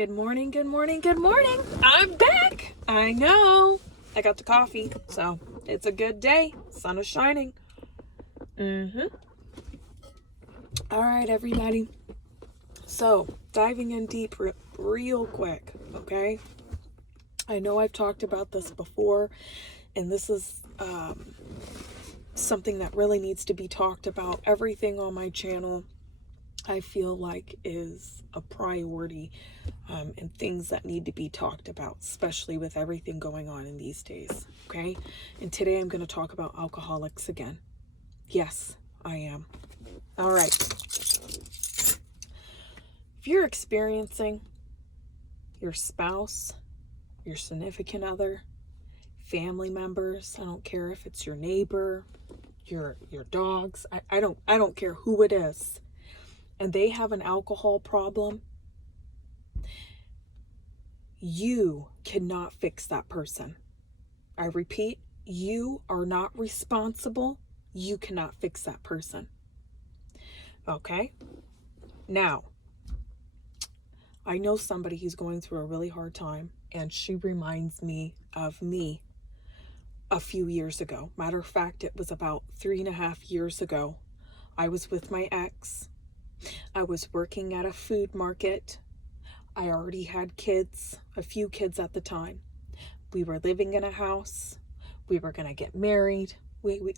Good morning, good morning, good morning. I'm back. I know. I got the coffee, so it's a good day. Sun is shining. All right, everybody. So, diving in deep real quick, okay? I know I've talked about this before, and this is something that really needs to be talked about. Everything on my channel, I feel like, is a priority and things that need to be talked about, especially with everything going on in these days, okay? And today I'm going to talk about alcoholics again. Yes, I am. All right. If you're experiencing your spouse, your significant other, family members, I don't care if it's your neighbor, your dogs, I don't care who it is, and they have an alcohol problem, you cannot fix that person. I repeat, you are not responsible. You cannot fix that person. Okay? Now, I know somebody who's going through a really hard time, and she reminds me of me a few years ago. Matter of fact, it was about 3.5 years ago. I was with my ex. I was working at a food market. I already had kids, a few kids at the time. We were living in a house. We were going to get married.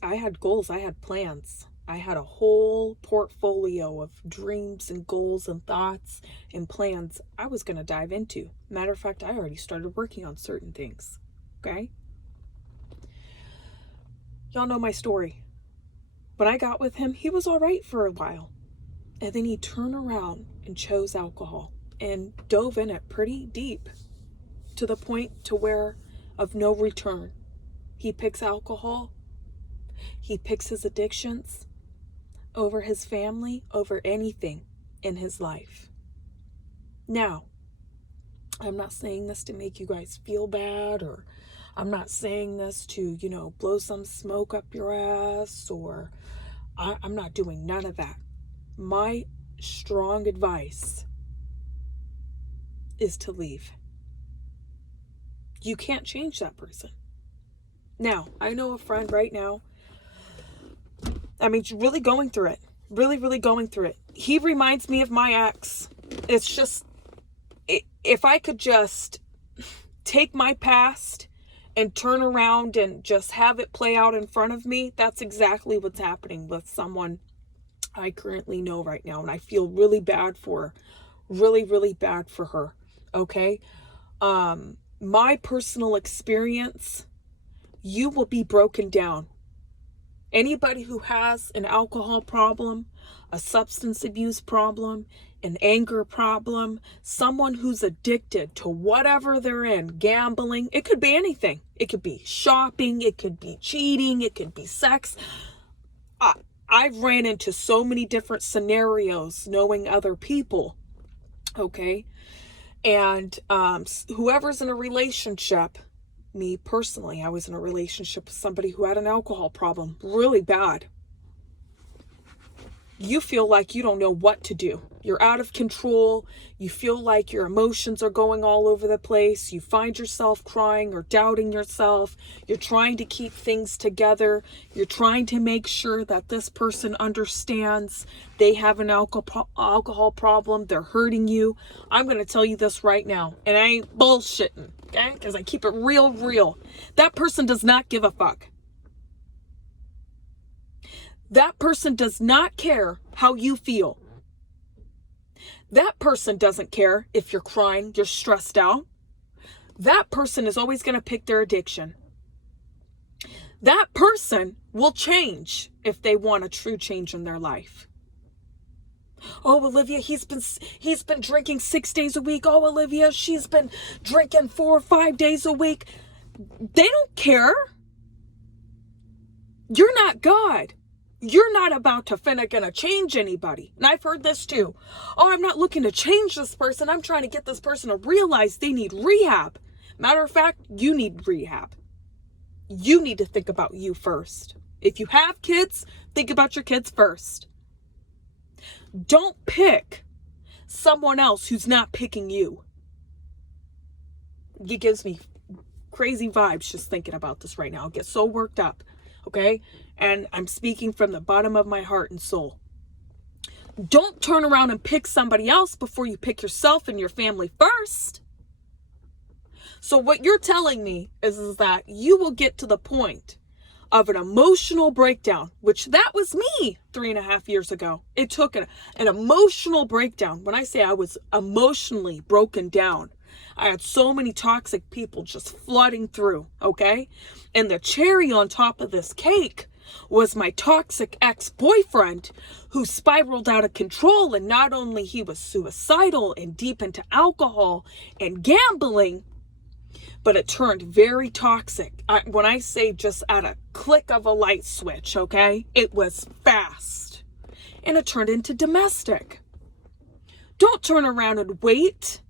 I had goals. I had plans. I had a whole portfolio of dreams and goals and thoughts and plans I was going to dive into. Matter of fact, I already started working on certain things. Okay? Y'all know my story. When I got with him, he was all right for a while. And then he turned around and chose alcohol and dove in it pretty deep to the point to where of no return. He picks alcohol. He picks his addictions over his family, over anything in his life. Now, I'm not saying this to make you guys feel bad, or I'm not saying this to, blow some smoke up your ass, or I'm not doing none of that. My strong advice is to leave. You can't change that person. Now, I know a friend right now. I mean, she's really going through it. Really, really going through it. He reminds me of my ex. It's just, if I could just take my past and turn around and just have it play out in front of me, that's exactly what's happening with someone I currently know right now. And I feel really bad for her. Really, really bad for her. Okay? My personal experience, you will be broken down. Anybody who has an alcohol problem, a substance abuse problem, an anger problem, someone who's addicted to whatever they're in, gambling, it could be anything. It could be shopping, it could be cheating, it could be sex. I've ran into so many different scenarios knowing other people, okay? And whoever's in a relationship, me personally, I was in a relationship with somebody who had an alcohol problem, really bad. You feel like you don't know what to do. You're out of control. You feel like your emotions are going all over the place. You find yourself crying or doubting yourself. You're trying to keep things together. You're trying to make sure that this person understands they have an alcohol problem. They're hurting you. I'm going to tell you this right now, and I ain't bullshitting, okay? Because I keep it real. That person does not give a fuck. That person does not care how you feel. That person doesn't care if you're crying, you're stressed out. That person is always going to pick their addiction. That person will change if they want a true change in their life. Oh, Olivia, he's been drinking 6 days a week. Oh, Olivia, she's been drinking 4 or 5 days a week. They don't care. You're not God. You're not about to gonna change anybody. And I've heard this too. Oh, I'm not looking to change this person. I'm trying to get this person to realize they need rehab. Matter of fact, you need rehab. You need to think about you first. If you have kids, think about your kids first. Don't pick someone else who's not picking you. It gives me crazy vibes just thinking about this right now. I get so worked up, okay? And I'm speaking from the bottom of my heart and soul. Don't turn around and pick somebody else before you pick yourself and your family first. So what you're telling me is that you will get to the point of an emotional breakdown, which that was me 3.5 years ago. It took an emotional breakdown. When I say I was emotionally broken down, I had so many toxic people just flooding through, okay? And the cherry on top of this cake was my toxic ex-boyfriend who spiraled out of control. And not only he was suicidal and deep into alcohol and gambling, but it turned very toxic. When I say just at a click of a light switch, okay? It was fast. And it turned into domestic. Don't turn around and wait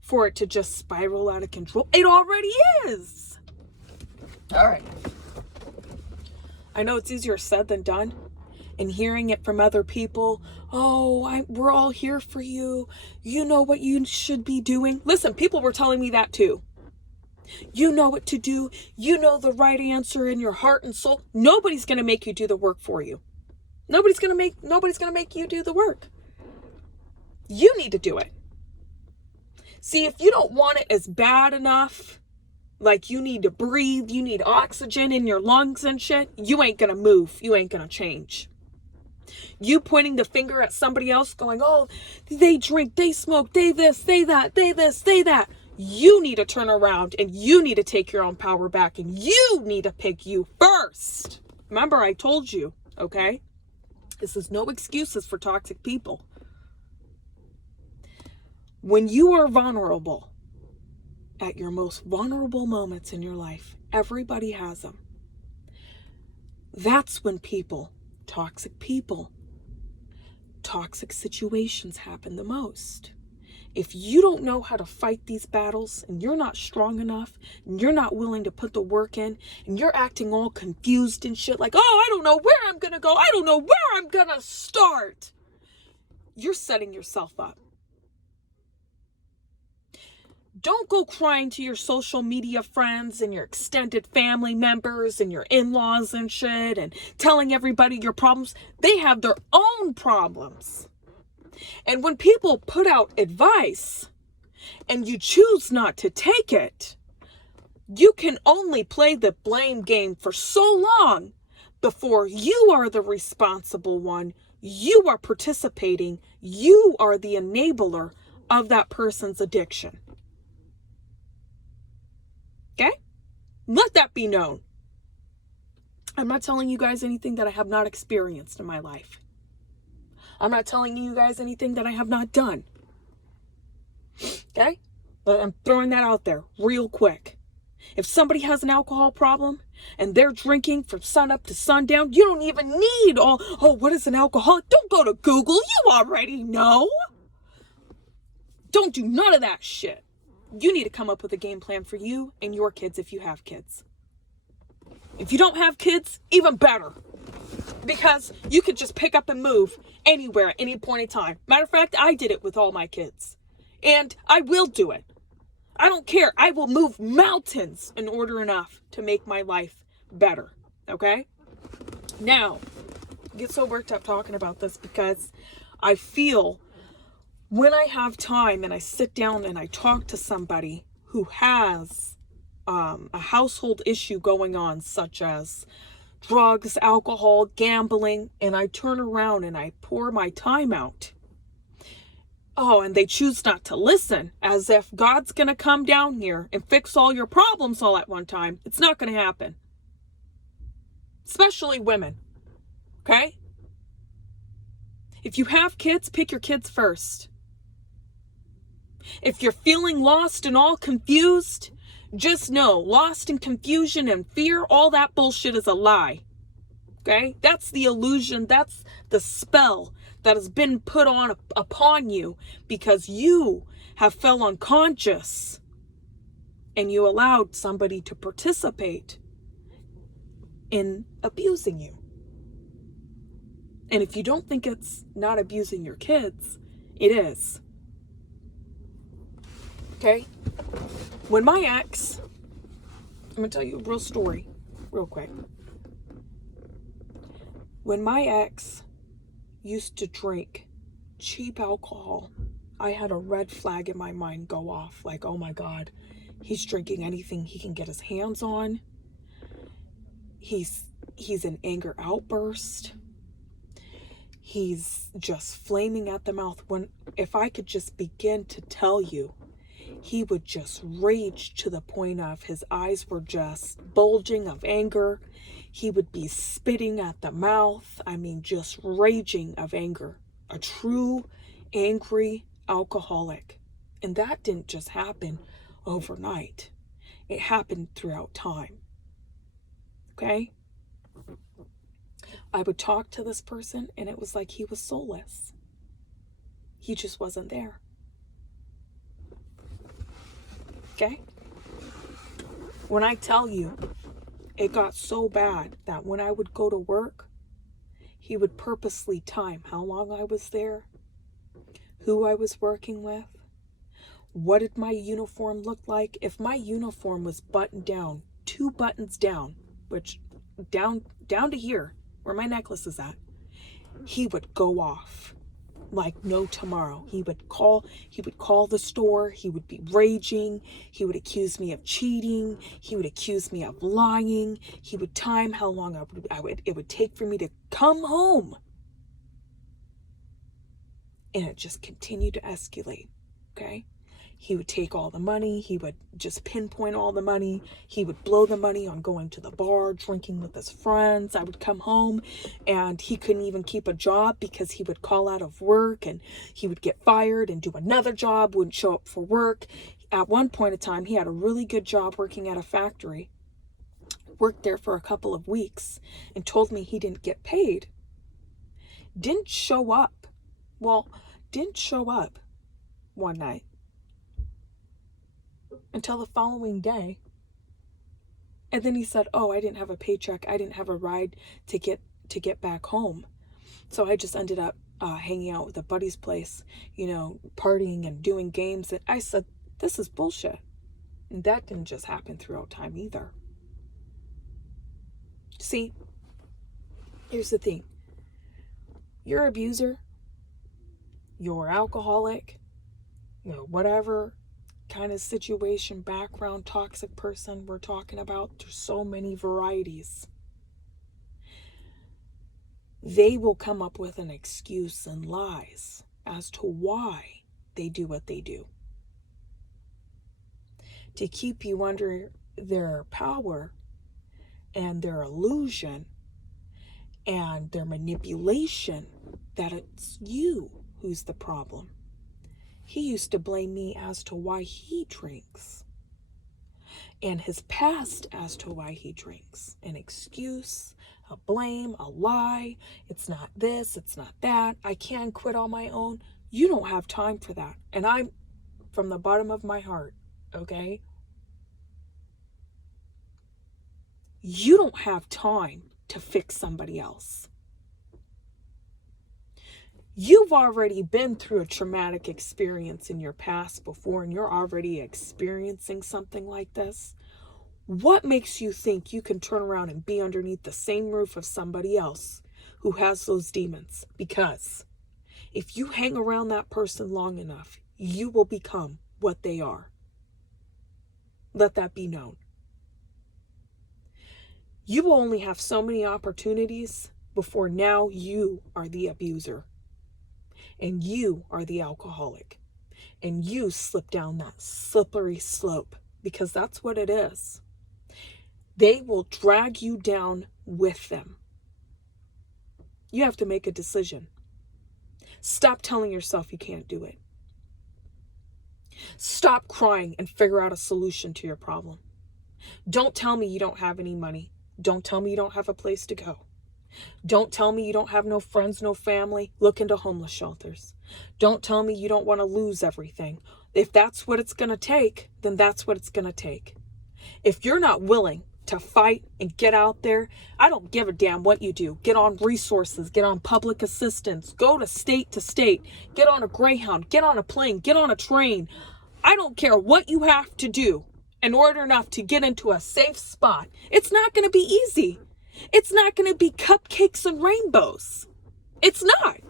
for it to just spiral out of control. It already is. All right. I know it's easier said than done. And hearing it from other people, we're all here for you. You know what you should be doing. Listen, people were telling me that too. You know what to do. You know the right answer in your heart and soul. Nobody's going to make you do the work for you. Nobody's going to make you do the work. You need to do it. See, if you don't want it as bad enough, like you need to breathe, you need oxygen in your lungs and shit, you ain't going to move. You ain't going to change. You pointing the finger at somebody else going, oh, they drink, they smoke, they this, they that, they this, they that. You need to turn around and you need to take your own power back and you need to pick you first. Remember, I told you, okay? This is no excuses for toxic people. When you are vulnerable, at your most vulnerable moments in your life, everybody has them. That's when toxic people, toxic situations happen the most. If you don't know how to fight these battles and you're not strong enough and you're not willing to put the work in and you're acting all confused and shit like, I don't know where I'm going to go. I don't know where I'm going to start. You're setting yourself up. Don't go crying to your social media friends and your extended family members and your in-laws and shit and telling everybody your problems. They have their own problems. And when people put out advice and you choose not to take it, you can only play the blame game for so long before you are the responsible one. You are participating. You are the enabler of that person's addiction. Okay? Let that be known. I'm not telling you guys anything that I have not experienced in my life. I'm not telling you guys anything that I have not done. Okay? But I'm throwing that out there real quick. If somebody has an alcohol problem and they're drinking from sun up to sundown, you don't even need what is an alcoholic? Don't go to Google. You already know. Don't do none of that shit. You need to come up with a game plan for you and your kids if you have kids. If you don't have kids, even better. Because you could just pick up and move anywhere at any point in time. Matter of fact, I did it with all my kids. And I will do it. I don't care. I will move mountains in order enough to make my life better. Okay? Now, I get so worked up talking about this because I feel when I have time and I sit down and I talk to somebody who has a household issue going on, such as drugs, alcohol, gambling, and I turn around and I pour my time out. And they choose not to listen, as if God's going to come down here and fix all your problems all at one time. It's not going to happen. Especially women. Okay? If you have kids, pick your kids first. If you're feeling lost and all confused, just know, lost in confusion and fear, all that bullshit is a lie. Okay? That's the illusion. That's the spell that has been put upon you because you have fell unconscious and you allowed somebody to participate in abusing you. And if you don't think it's not abusing your kids, it is. Okay? When my ex, I'm going to tell you a real story, real quick. When my ex used to drink cheap alcohol, I had a red flag in my mind go off. Like, oh my God, he's drinking anything he can get his hands on. He's in anger outburst. He's just flaming at the mouth. If I could just begin to tell you, he would just rage to the point of his eyes were just bulging of anger. He would be spitting at the mouth. I mean, just raging of anger. A true angry alcoholic. And that didn't just happen overnight. It happened throughout time. Okay? I would talk to this person and it was like he was soulless. He just wasn't there. Okay? When I tell you, it got so bad that when I would go to work, he would purposely time how long I was there, who I was working with, what did my uniform look like. If my uniform was buttoned down, 2 buttons down, which down to here, where my necklace is at, he would go off like no tomorrow. He would call the store. He would be raging. He would accuse me of cheating. He would accuse me of lying. He would time how long it would take for me to come home. And it just continued to escalate. Okay? He would take all the money. He would just pinpoint all the money. He would blow the money on going to the bar, drinking with his friends. I would come home and he couldn't even keep a job because he would call out of work and he would get fired and do another job, wouldn't show up for work. At one point in time, he had a really good job working at a factory. Worked there for a couple of weeks and told me he didn't get paid. Didn't show up one night. Until the following day. And then he said, oh, I didn't have a paycheck. I didn't have a ride to get back home. So I just ended up hanging out with a buddy's place, partying and doing games. And I said, this is bullshit. And that didn't just happen throughout time either. See, here's the thing. Your abuser, your alcoholic, whatever kind of situation, background, toxic person we're talking about, there's so many varieties. They will come up with an excuse and lies as to why they do what they do. To keep you under their power and their illusion and their manipulation that it's you who's the problem. He used to blame me as to why he drinks. And his past as to why he drinks. An excuse, a blame, a lie. It's not this, it's not that. I can't quit on my own. You don't have time for that. And I'm from the bottom of my heart, okay? You don't have time to fix somebody else. You've already been through a traumatic experience in your past before, and you're already experiencing something like this. What makes you think you can turn around and be underneath the same roof of somebody else who has those demons? Because if you hang around that person long enough, you will become what they are. Let that be known. You will only have so many opportunities before now you are the abuser. And you are the alcoholic. And you slip down that slippery slope. Because that's what it is. They will drag you down with them. You have to make a decision. Stop telling yourself you can't do it. Stop crying and figure out a solution to your problem. Don't tell me you don't have any money. Don't tell me you don't have a place to go. Don't tell me you don't have no friends, no family. Look into homeless shelters. Don't tell me you don't want to lose everything. If that's what it's going to take, then that's what it's going to take. If you're not willing to fight and get out there, I don't give a damn what you do. Get on resources, get on public assistance, go to state, get on a Greyhound, get on a plane, get on a train. I don't care what you have to do. in order enough to get into a safe spot. It's not going to be easy. It's not going to be cupcakes and rainbows. It's not.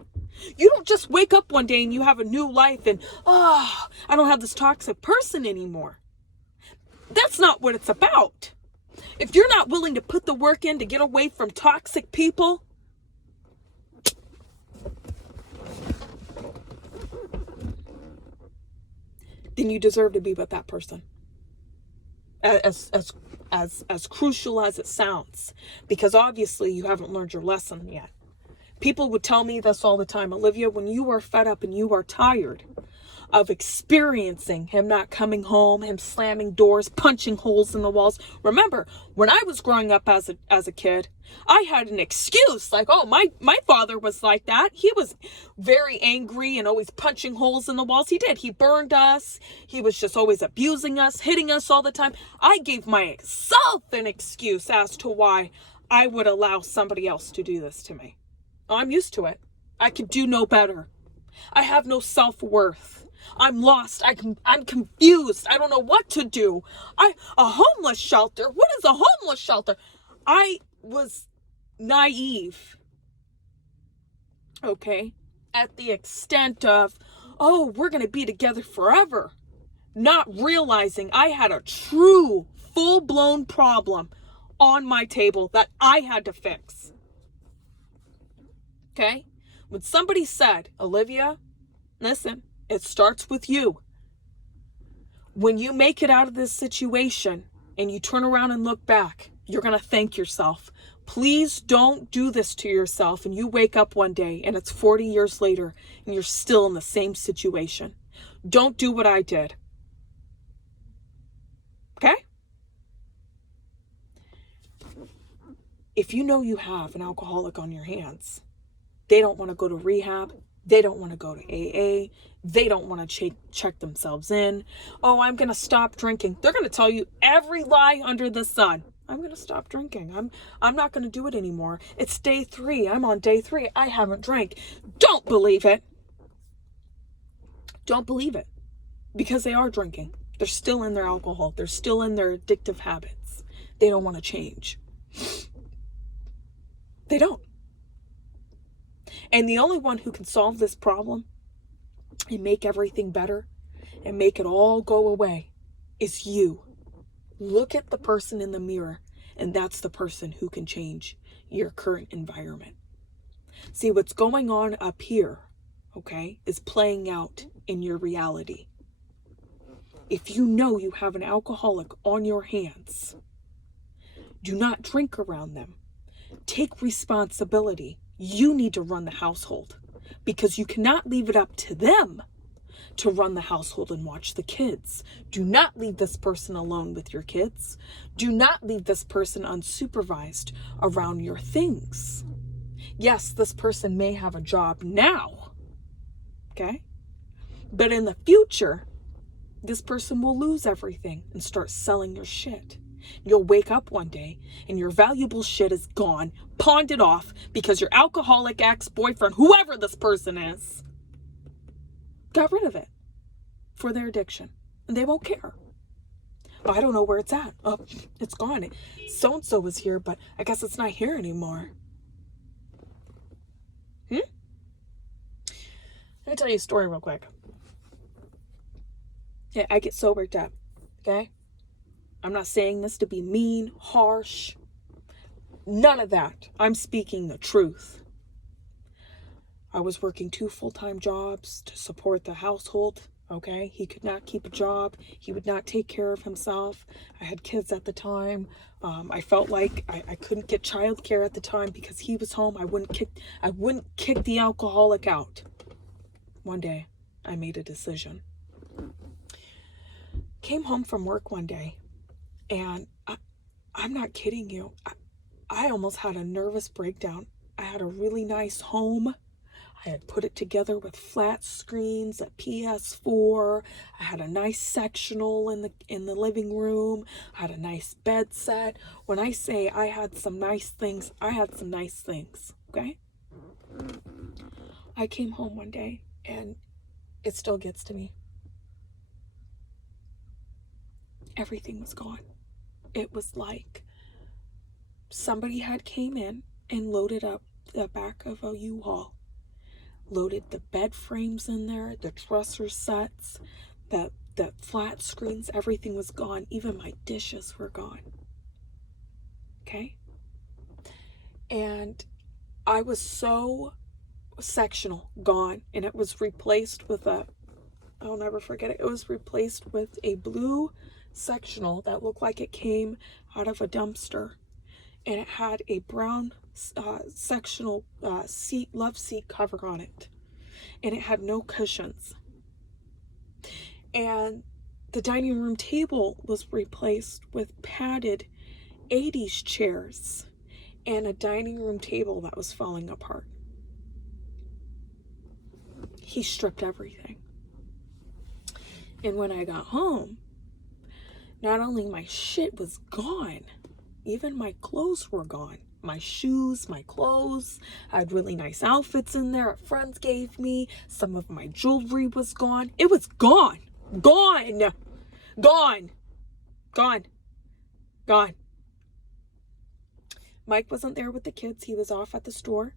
You don't just wake up one day and you have a new life and, oh, I don't have this toxic person anymore. That's not what it's about. If you're not willing to put the work in to get away from toxic people, then you deserve to be with that person. As crucial as it sounds, because obviously you haven't learned your lesson yet. People would tell me this all the time, Olivia, when you are fed up and you are tired of experiencing him not coming home, him slamming doors, punching holes in the walls. Remember, when I was growing up as a kid, I had an excuse like, oh, my father was like that. He was very angry and always punching holes in the walls. He did. He burned us. He was just always abusing us, hitting us all the time. I gave myself an excuse as to why I would allow somebody else to do this to me. I'm used to it. I could do no better. I have no self-worth. I'm lost. I'm confused. I don't know what to do. A homeless shelter? What is a homeless shelter? I was naive. Okay? At the extent of, oh, we're going to be together forever. Not realizing I had a true, full-blown problem on my table that I had to fix. Okay? When somebody said, Olivia, listen, it starts with you. When you make it out of this situation and you turn around and look back, you're going to thank yourself. Please don't do this to yourself and you wake up one day and it's 40 years later and you're still in the same situation. Don't do what I did. Okay? If you know you have an alcoholic on your hands, they don't want to go to rehab. They don't want to go to AA. They don't want to check themselves in. Oh, I'm going to stop drinking. They're going to tell you every lie under the sun. I'm going to stop drinking. I'm not going to do it anymore. It's day 3. I'm on day 3. I haven't drank. Don't believe it. Don't believe it. Because they are drinking. They're still in their alcohol. They're still in their addictive habits. They don't want to change. They don't. And the only one who can solve this problem and make everything better and make it all go away is you. Look at the person in the mirror, and that's the person who can change your current environment. See, what's going on up here, okay, is playing out in your reality. If you know you have an alcoholic on your hands, do not drink around them. Take responsibility. You need to run the household because you cannot leave it up to them to run the household and watch the kids. Do not leave this person alone with your kids. Do not leave this person unsupervised around your things. Yes, this person may have a job now, okay? But in the future, this person will lose everything and start selling your shit. You'll wake up one day and your valuable shit is gone, pawned it off because your alcoholic ex-boyfriend, whoever this person is, got rid of it for their addiction. And they won't care. Oh, I don't know where it's at. Oh, it's gone. So-and-so was here, but I guess it's not here anymore. Let me tell you a story real quick. Yeah, I get so worked up, okay? I'm not saying this to be mean, harsh. None of that. I'm speaking the truth. I was working 2 full-time jobs to support the household, okay? He could not keep a job. He would not take care of himself. I had kids at the time. I felt like I couldn't get childcare at the time because he was home. I wouldn't kick the alcoholic out. One day, I made a decision. Came home from work one day. And I'm not kidding you. I almost had a nervous breakdown. I had a really nice home. I had put it together with flat screens, a PS4. I had a nice sectional in the living room. I had a nice bed set. When I say I had some nice things, I had some nice things, okay? I came home one day and it still gets to me. Everything was gone. It was like somebody had came in and loaded up the back of a U-Haul, loaded the bed frames in there, the dresser sets, the flat screens, everything was gone. Even my dishes were gone. Okay? And I was so sectional, gone, and it was replaced with I'll never forget it. It was replaced with a blue sectional that looked like it came out of a dumpster, and it had a brown sectional love seat cover on it, and it had no cushions. And the dining room table was replaced with padded 80s chairs and a dining room table that was falling apart. He stripped everything. And when I got home, not only my shit was gone, even my clothes were gone. My shoes, my clothes. I had really nice outfits in there. Friends gave me. Some of my jewelry was gone. It was gone. Gone. Gone. Gone. Gone. Mike wasn't there with the kids. He was off at the store.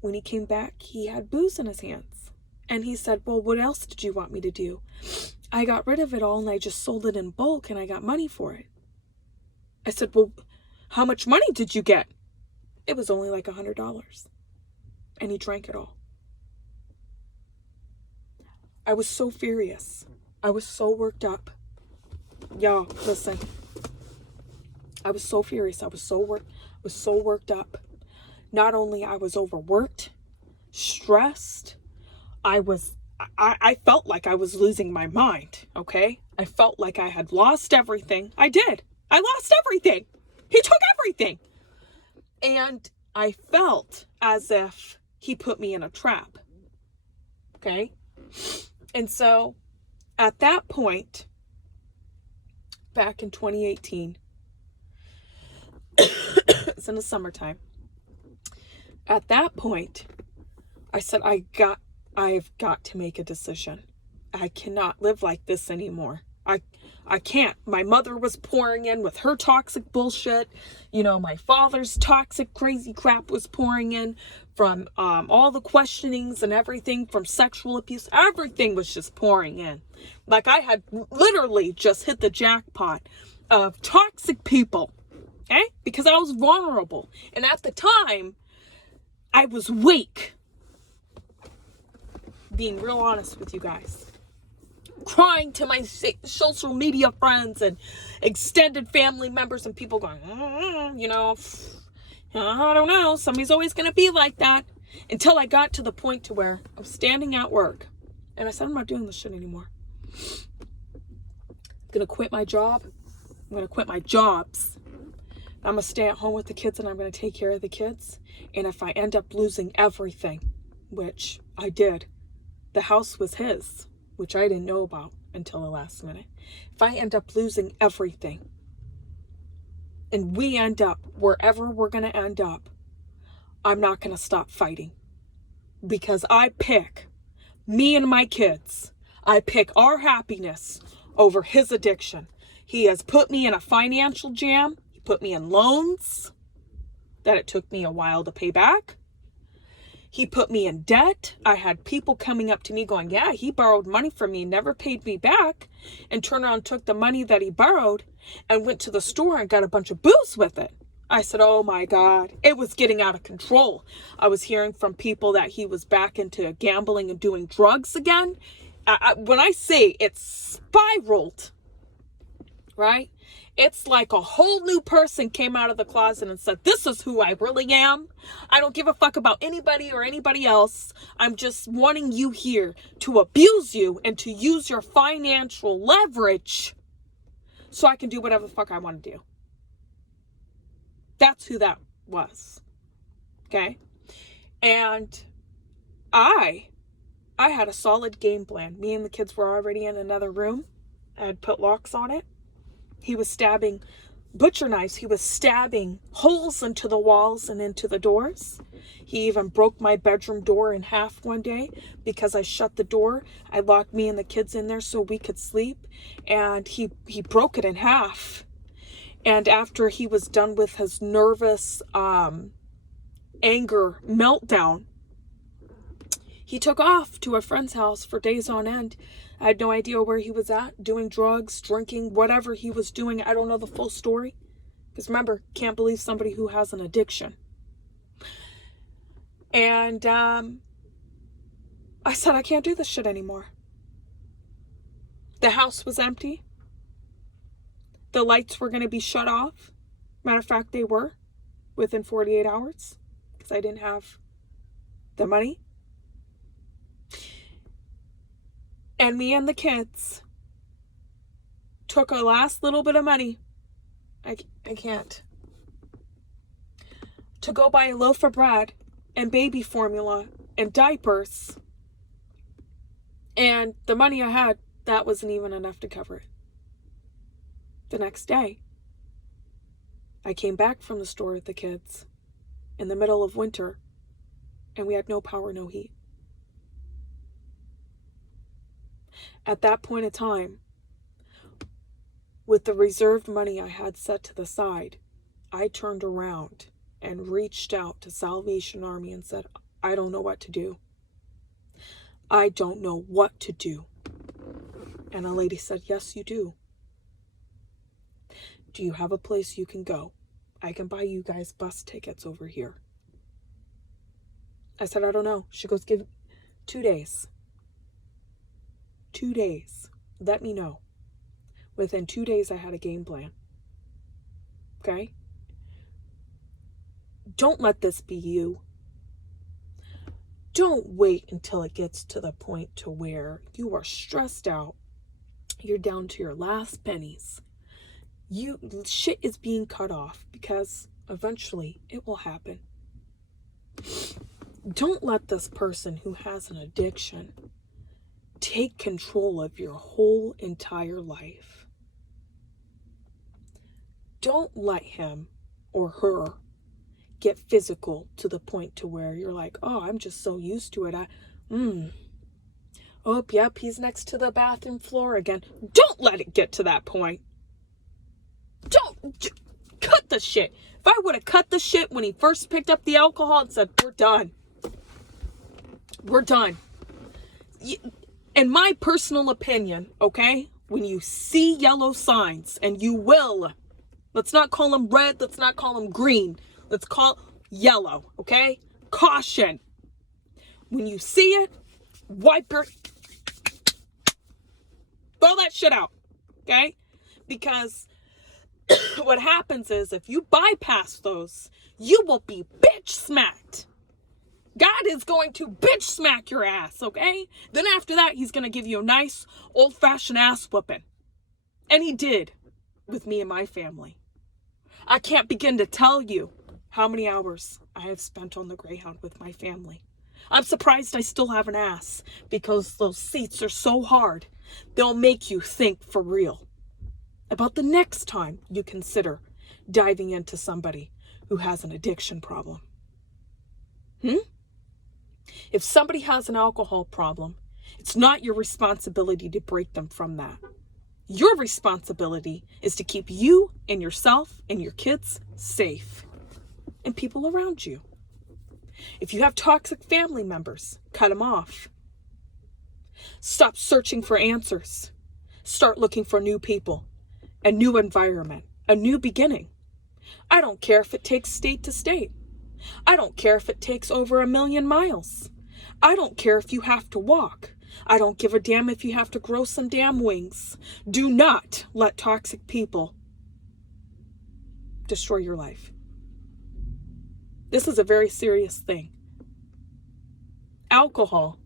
When he came back, he had booze in his hands. And he said, well, what else did you want me to do? I got rid of it all and I just sold it in bulk and I got money for it. I said, well, how much money did you get? It was only like $100. And he drank it all. I was so furious. I was so worked up. Y'all, listen. I was so furious. I was so worked up. Not only I was overworked, stressed, I felt like I was losing my mind, okay? I felt like I had lost everything. I did. I lost everything. He took everything. And I felt as if he put me in a trap, okay? And so at that point, back in 2018, it's in the summertime. At that point, I said, I've got to make a decision. I cannot live like this anymore. I can't. My mother was pouring in with her toxic bullshit. You know, my father's toxic, crazy crap was pouring in from all the questionings and everything, from sexual abuse. Everything was just pouring in. Like I had literally just hit the jackpot of toxic people. Okay? Because I was vulnerable. And at the time, I was weak. Being real honest with you guys. Crying to my social media friends and extended family members and people going, you know, I don't know. Somebody's always going to be like that. Until I got to the point to where I was standing at work. And I said, I'm not doing this shit anymore. I'm going to quit my job. I'm going to quit my jobs. I'm going to stay at home with the kids and I'm going to take care of the kids. And if I end up losing everything, which I did, the house was his, which I didn't know about until the last minute. If I end up losing everything and we end up wherever we're going to end up, I'm not going to stop fighting because I pick me and my kids. I pick our happiness over his addiction. He has put me in a financial jam. He put me in loans that it took me a while to pay back. He put me in debt. I had people coming up to me going, yeah, he borrowed money from me, never paid me back, and turned around and took the money that he borrowed and went to the store and got a bunch of booze with it. I said, oh my God, it was getting out of control. I was hearing from people that he was back into gambling and doing drugs again. When I say it spiraled, right? It's like a whole new person came out of the closet and said, this is who I really am. I don't give a fuck about anybody or anybody else. I'm just wanting you here to abuse you and to use your financial leverage so I can do whatever the fuck I want to do. That's who that was. Okay? And I had a solid game plan. Me and the kids were already in another room. I had put locks on it. He was stabbing butcher knives. He was stabbing holes into the walls and into the doors. He even broke my bedroom door in half one day because I shut the door. I locked me and the kids in there so we could sleep. And he broke it in half. And after he was done with his nervous anger meltdown, he took off to a friend's house for days on end. I had no idea where he was at, doing drugs, drinking, whatever he was doing. I don't know the full story. Because remember, can't believe somebody who has an addiction. And I said, I can't do this shit anymore. The house was empty. The lights were going to be shut off. Matter of fact, they were within 48 hours because I didn't have the money. And me and the kids took our last little bit of money. I can't. To go buy a loaf of bread and baby formula and diapers. And the money I had, that wasn't even enough to cover it. The next day, I came back from the store with the kids in the middle of winter, and we had no power, no heat. At that point in time, with the reserved money I had set to the side, I turned around and reached out to Salvation Army and said, I don't know what to do. I don't know what to do. And a lady said, yes, you do. Do you have a place you can go? I can buy you guys bus tickets over here. I said, I don't know. She goes, give 2 days. 2 days. Let me know. Within 2 days, I had a game plan. Okay? Don't let this be you. Don't wait until it gets to the point to where you are stressed out. You're down to your last pennies. Shit is being cut off because eventually it will happen. Don't let this person who has an addiction take control of your whole entire life. Don't let him or her get physical to the point to where you're like, oh, I'm just so used to it. Oh, yep, he's next to the bathroom floor again. Don't let it get to that point. Don't cut the shit. If I would have cut the shit when he first picked up the alcohol and said, we're done. We're done. In my personal opinion, okay, when you see yellow signs, and you will, let's not call them red, let's not call them green, let's call yellow, okay? Caution. When you see it, wipe your, throw that shit out, okay? Because what happens is if you bypass those, you will be bitch smacked. God is going to bitch smack your ass, okay? Then after that, he's going to give you a nice old-fashioned ass whooping. And he did with me and my family. I can't begin to tell you how many hours I have spent on the Greyhound with my family. I'm surprised I still have an ass because those seats are so hard. They'll make you think for real about the next time you consider diving into somebody who has an addiction problem. If somebody has an alcohol problem, it's not your responsibility to break them from that. Your responsibility is to keep you and yourself and your kids safe and people around you. If you have toxic family members, cut them off. Stop searching for answers. Start looking for new people, a new environment, a new beginning. I don't care if it takes state to state. I don't care if it takes over 1,000,000 miles. I don't care if you have to walk. I don't give a damn if you have to grow some damn wings. Do not let toxic people destroy your life. This is a very serious thing. Alcohol,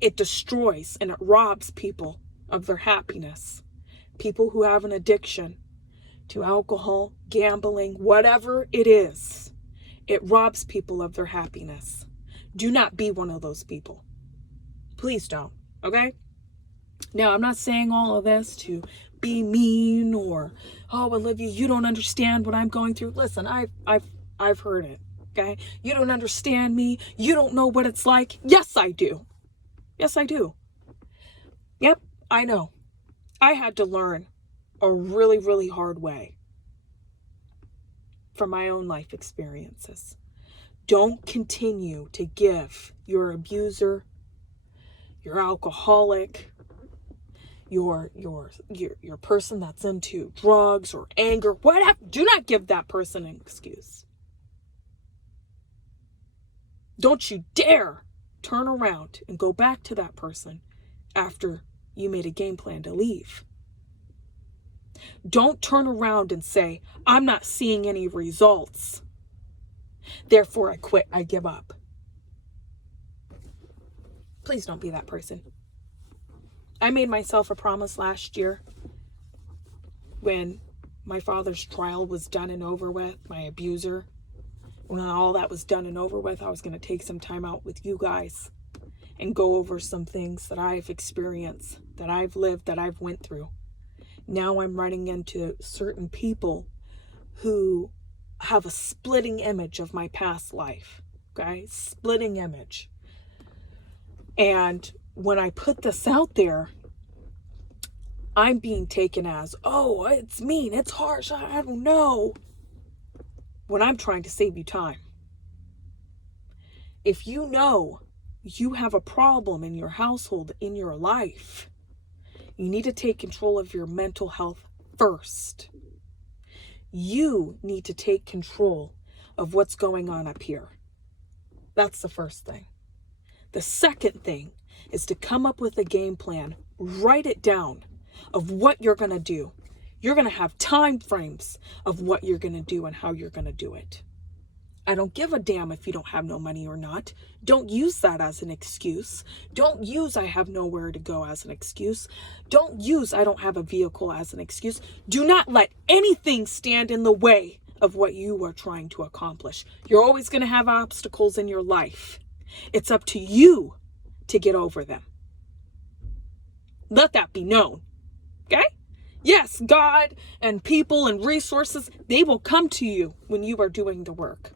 it destroys and it robs people of their happiness. People who have an addiction to alcohol, gambling, whatever it is, it robs people of their happiness. Do not be one of those people. Please don't, okay? Now, I'm not saying all of this to be mean or, oh, Olivia, you don't understand what I'm going through. Listen, I've heard it. Okay? You don't understand me. You don't know what it's like. Yes, I do. Yes, I do. Yep, I know. I had to learn a really, really hard way from my own life experiences. Don't continue to give your abuser, your alcoholic, your person that's into drugs or anger, whatever. Do not give that person an excuse. Don't you dare turn around and go back to that person after you made a game plan to leave. Don't turn around and say, I'm not seeing any results, therefore I quit, I give up. Please don't be that person. I made myself a promise last year when my father's trial was done and over with, my abuser. When all that was done and over with, I was going to take some time out with you guys and go over some things that I've experienced, that I've lived, that I've went through. Now I'm running into certain people who have a splitting image of my past life. Okay? Splitting image. And when I put this out there, I'm being taken as, oh, it's mean, it's harsh, I don't know. When I'm trying to save you time. If you know you have a problem in your household, in your life, you need to take control of your mental health first. You need to take control of what's going on up here. That's the first thing. The second thing is to come up with a game plan, write it down of what you're going to do. You're going to have time frames of what you're going to do and how you're going to do it. I don't give a damn if you don't have no money or not. Don't use that as an excuse. Don't use I have nowhere to go as an excuse. Don't use I don't have a vehicle as an excuse. Do not let anything stand in the way of what you are trying to accomplish. You're always going to have obstacles in your life. It's up to you to get over them. Let that be known. Okay? Yes, God and people and resources, they will come to you when you are doing the work.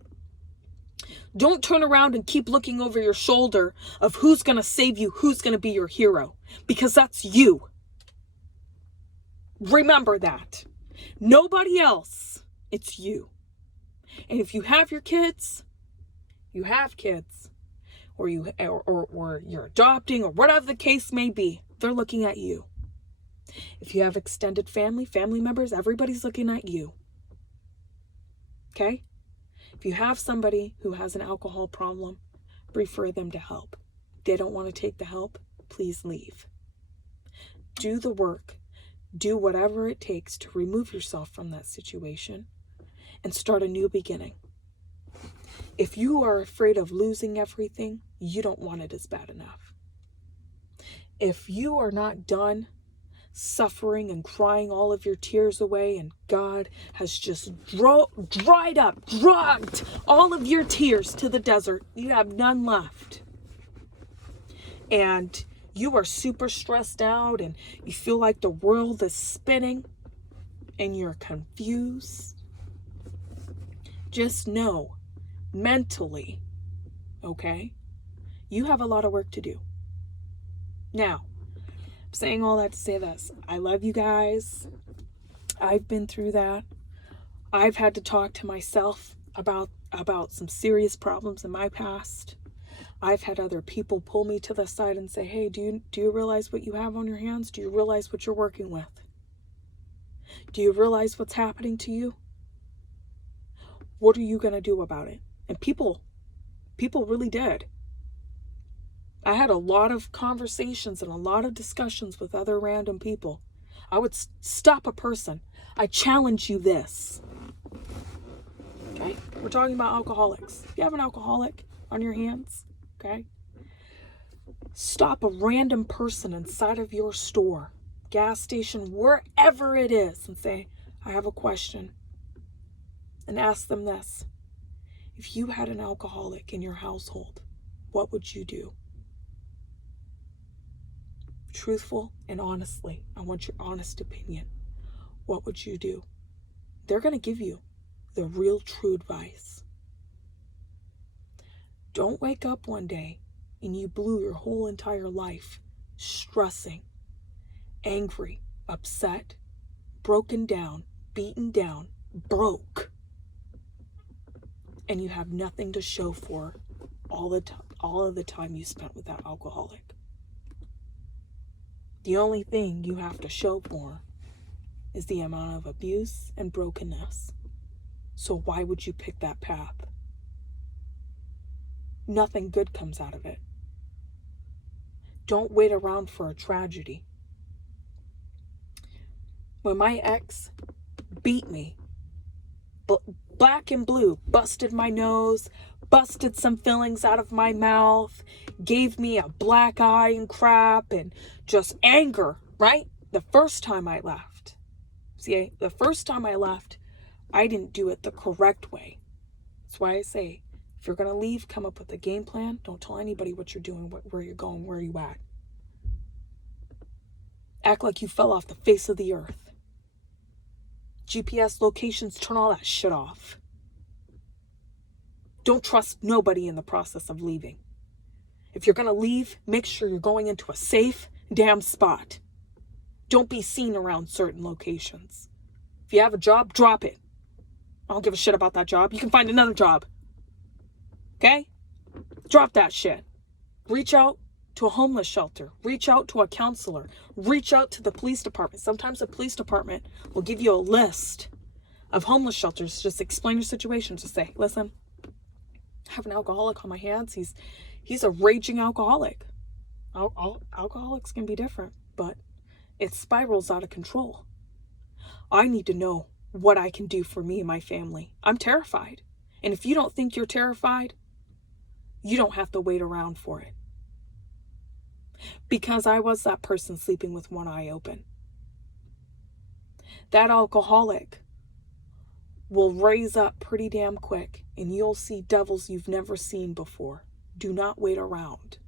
Don't turn around and keep looking over your shoulder of who's going to save you, who's going to be your hero, because that's you. Remember that. Nobody else. It's you. And if you have your kids, you have kids, or you're adopting, or whatever the case may be, they're looking at you. If you have extended family members, everybody's looking at you. Okay? If you have somebody who has an alcohol problem, refer them to help. If they don't want to take the help, please leave. Do the work. Do whatever it takes to remove yourself from that situation and start a new beginning. If you are afraid of losing everything, you don't want it as bad enough. If you are not done suffering and crying all of your tears away, and God has just dried up, drugged all of your tears to the desert, you have none left, and you are super stressed out and you feel like the world is spinning and you're confused, just know mentally, okay, you have a lot of work to do. Now, saying all that to say this, I love you guys. I've been through that. I've had to talk to myself about some serious problems in my past. I've had other people pull me to the side and say, hey, do you realize what you have on your hands? Do you realize what you're working with? Do you realize what's happening to you? What are you going to do about it? And people really did. I had a lot of conversations and a lot of discussions with other random people. I would stop a person. I challenge you this. Okay? We're talking about alcoholics. If you have an alcoholic on your hands, okay? Stop a random person inside of your store, gas station, wherever it is, and say, I have a question. And ask them this. If you had an alcoholic in your household, what would you do? truthful and honestly. I want your honest opinion. What would you do? They're going to give you the real true advice. Don't wake up one day and you blew your whole entire life stressing, angry, upset, broken down, beaten down, broke, and you have nothing to show for all of the time you spent with that alcoholic. The only thing you have to show for is the amount of abuse and brokenness. So why would you pick that path? Nothing good comes out of it. Don't wait around for a tragedy. When my ex beat me, black and blue, busted my nose, busted some fillings out of my mouth, gave me a black eye and crap, and just anger, right? The first time I left. See, the first time I left, I didn't do it the correct way. That's why I say, if you're going to leave, come up with a game plan. Don't tell anybody what you're doing, where you're going, where you at. Act like you fell off the face of the earth. GPS locations, turn all that shit off. Don't trust nobody in the process of leaving. If you're going to leave, make sure you're going into a safe damn spot. Don't be seen around certain locations. If you have a job, drop it. I don't give a shit about that job. You can find another job. Okay? Drop that shit. Reach out to a homeless shelter. Reach out to a counselor. Reach out to the police department. Sometimes the police department will give you a list of homeless shelters. Just explain your situation. Just say, listen, I have an alcoholic on my hands. He's a raging alcoholic. Alcoholics can be different, but it spirals out of control. I need to know what I can do for me and my family. I'm terrified. And if you don't think you're terrified, you don't have to wait around for it. Because I was that person sleeping with one eye open. That alcoholic will raise up pretty damn quick, and you'll see devils you've never seen before. Do not wait around.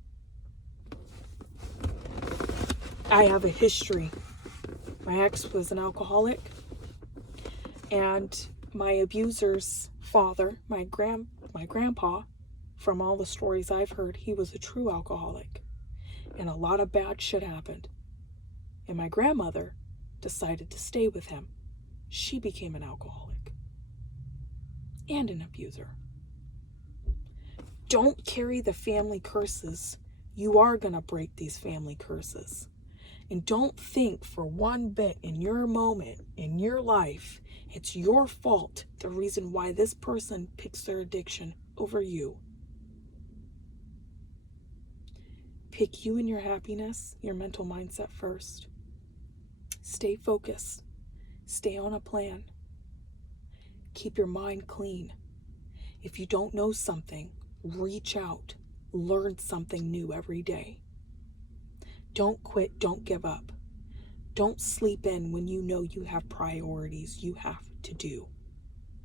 I have a history. My ex was an alcoholic, and my abuser's father, my grandpa, from all the stories I've heard, he was a true alcoholic. And a lot of bad shit happened. And my grandmother decided to stay with him. She became an alcoholic and an abuser. Don't carry the family curses. You are going to break these family curses. And don't think for one bit in your moment, in your life, it's your fault, the reason why this person picks their addiction over you. Pick you and your happiness, your mental mindset first. Stay focused. Stay on a plan. Keep your mind clean. If you don't know something, reach out. Learn something new every day. Don't quit. Don't give up. Don't sleep in when you know you have priorities you have to do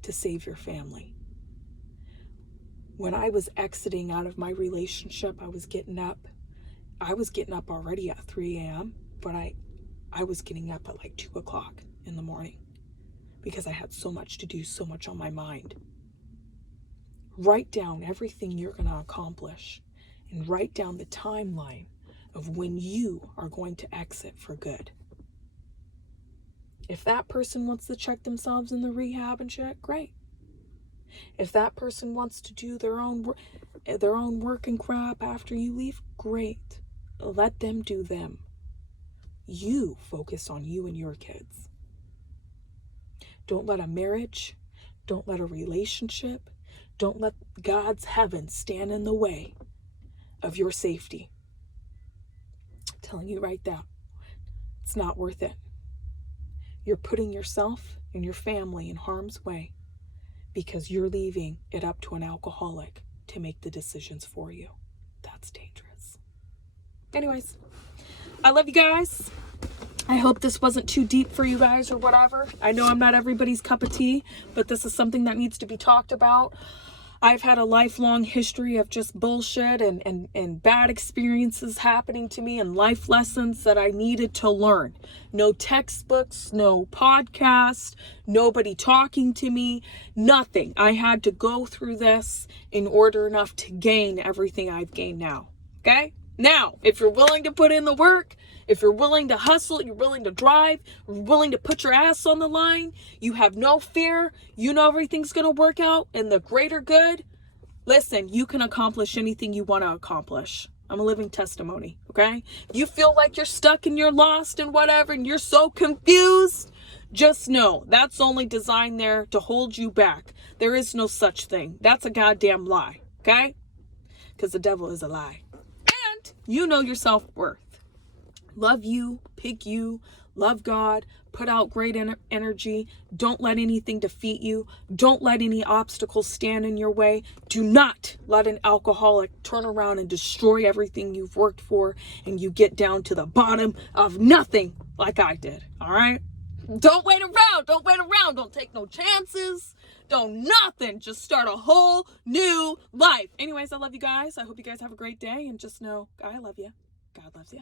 to save your family. When I was exiting out of my relationship, I was getting up already at 3 a.m., but I was getting up at like 2 o'clock in the morning because I had so much to do, so much on my mind. Write down everything you're going to accomplish and write down the timeline of when you are going to exit for good. If that person wants to check themselves in the rehab and shit, great. If that person wants to do their own work and crap after you leave, great. Let them do them. You focus on you and your kids. Don't let a marriage, don't let a relationship, don't let God's heaven stand in the way of your safety. I'm telling you right now, it's not worth it. You're putting yourself and your family in harm's way because you're leaving it up to an alcoholic to make the decisions for you. That's dangerous. Anyways, I love you guys. I hope this wasn't too deep for you guys or whatever. I know I'm not everybody's cup of tea, but this is something that needs to be talked about. I've had a lifelong history of just bullshit and bad experiences happening to me and life lessons that I needed to learn. No textbooks, no podcast, nobody talking to me, nothing. I had to go through this in order enough to gain everything I've gained now. Okay? Now, if you're willing to put in the work, if you're willing to hustle, you're willing to drive, you're willing to put your ass on the line, you have no fear, you know everything's going to work out in the greater good, listen, you can accomplish anything you want to accomplish. I'm a living testimony, okay? If you feel like you're stuck and you're lost and whatever, and you're so confused, just know that's only designed there to hold you back. There is no such thing. That's a goddamn lie, okay? Because the devil is a lie. And you know your self-worth. Love you, pick you, love God, put out great energy. Don't let anything defeat you. Don't let any obstacles stand in your way. Do not let an alcoholic turn around and destroy everything you've worked for and you get down to the bottom of nothing like I did, all right? Don't wait around. Don't wait around. Don't take no chances. Don't nothing. Just start a whole new life. Anyways, I love you guys. I hope you guys have a great day and just know I love you. God loves you.